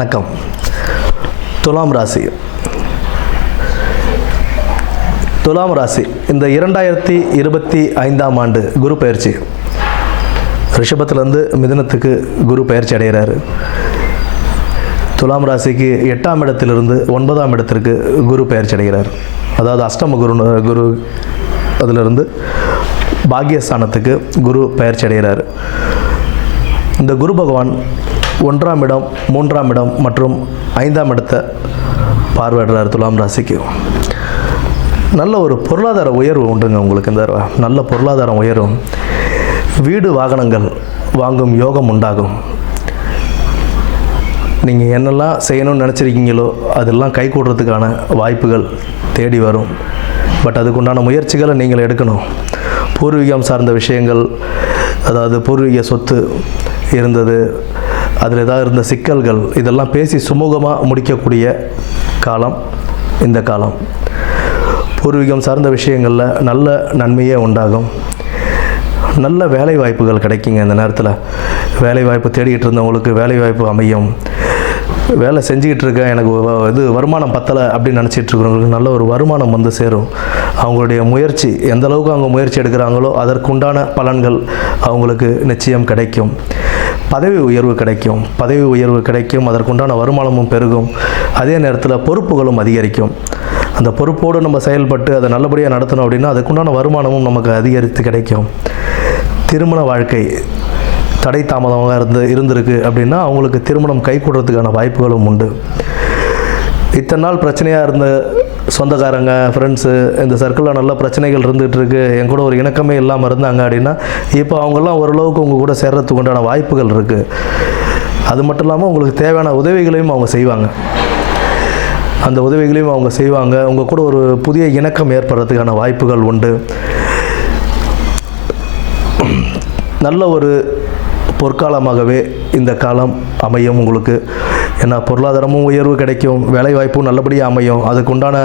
வணக்கம். துலாம் ராசி. துலாம் ராசி இந்த இரண்டாயிரத்தி இருபத்தி ஐந்தாம் ஆண்டு குரு பயிற்சி. ரிஷபத்திலேருந்து மிதனத்துக்கு குரு பயிற்சி அடைகிறாரு. துலாம் ராசிக்கு எட்டாம் இடத்திலிருந்து ஒன்பதாம் இடத்திற்கு குரு பயிற்சி அடைகிறார். அதாவது அஷ்டம குரு குரு அதிலிருந்து பாக்யஸ்தானத்துக்கு குரு பயிற்சி அடைகிறார். இந்த குரு பகவான் ஒன்றாம் இடம் மூன்றாம் இடம் மற்றும் ஐந்தாம் இடத்தை பார்வையிடுறார் துலாம் ராசிக்கு. நல்ல ஒரு பொருளாதார உயர்வு உண்டுங்க உங்களுக்கு இந்த நல்ல பொருளாதாரம் உயரும் வீடு வாகனங்கள் வாங்கும் யோகம் உண்டாகும். நீங்கள் என்னெல்லாம் செய்யணும்னு நினச்சிருக்கீங்களோ அதெல்லாம் கை கூடுறதுக்கான வாய்ப்புகள் தேடி வரும். பட் அதுக்குண்டான முயற்சிகளை நீங்கள் எடுக்கணும். பூர்வீகம் சார்ந்த விஷயங்கள் அதாவது பூர்வீக சொத்து இருந்தது அதில் ஏதாவது இருந்த சிக்கல்கள் இதெல்லாம் பேசி சுமூகமாக முடிக்கக்கூடிய காலம் இந்த காலம். பூர்வீகம் சார்ந்த விஷயங்களில் நல்ல நன்மையே உண்டாகும். நல்ல வேலை வாய்ப்புகள் கிடைக்குங்க இந்த நேரத்தில். வேலை வாய்ப்பு தேடிக்கிட்டு இருந்தவங்களுக்கு வேலை வாய்ப்பு அமையும். வேலை செஞ்சுக்கிட்டு இருக்கேன். எனக்கு வ- இது வருமானம் பத்தலை அப்படின்னு நினச்சிட்டு இருக்கிறவங்களுக்கு நல்ல ஒரு வருமானம் வந்து சேரும். அவங்களுடைய முயற்சி எந்த அளவுக்கு அவங்க முயற்சி எடுக்கிறாங்களோ அதற்குண்டான பலன்கள் அவங்களுக்கு நிச்சயம் கிடைக்கும். பதவி உயர்வு கிடைக்கும். பதவி உயர்வு கிடைக்கும். அதற்குண்டான வருமானமும் பெருகும். அதே நேரத்தில் பொறுப்புகளும் அதிகரிக்கும். அந்த பொறுப்போடு நம்ம செயல்பட்டு அதை நல்லபடியாக நடத்தணும் அப்படின்னா அதுக்குண்டான வருமானமும் நமக்கு அதிகரித்து கிடைக்கும். திருமண வாழ்க்கை தடை தாமதமாக இருந்து இருந்திருக்கு அப்படின்னா அவங்களுக்கு திருமணம் கைகூடுறதுக்கான வாய்ப்புகளும் உண்டு. இத்தனை நாள் பிரச்சனையாக இருந்த சொந்தக்காரங்க ஃப்ரெண்ட்ஸு இந்த சர்க்கிளில் நல்ல பிரச்சனைகள் இருந்துகிட்டு இருக்கு. என் கூட ஒரு இணக்கமே இல்லாமல் இருந்தாங்க அப்படின்னா இப்போ அவங்கெல்லாம் ஓரளவுக்கு உங்கள் கூட சேர்றதுக்கு உண்டான வாய்ப்புகள் இருக்குது அது மட்டும் இல்லாமல் உங்களுக்கு தேவையான உதவிகளையும் அவங்க செய்வாங்க. அந்த உதவிகளையும் அவங்க செய்வாங்க. உங்கள் கூட ஒரு புதிய இணக்கம் ஏற்படுறதுக்கான வாய்ப்புகள் உண்டு. நல்ல ஒரு பொற்காலமாகவே இந்த காலம் அமையும் உங்களுக்கு. ஏன்னா பொருளாதாரமும் உயர்வு கிடைக்கும் வேலைவாய்ப்பும் நல்லபடியாக அமையும் அதுக்குண்டான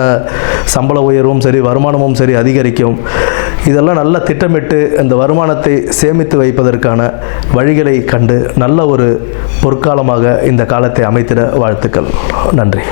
சம்பள உயர்வும் சரி வருமானமும் சரி அதிகரிக்கும். இதெல்லாம் நல்லா திட்டமிட்டு இந்த வருமானத்தை சேமித்து வைப்பதற்கான வழிகளை கண்டு நல்ல ஒரு பொற்காலமாக இந்த காலத்தை அமைத்திட வாழ்த்துக்கள். நன்றி.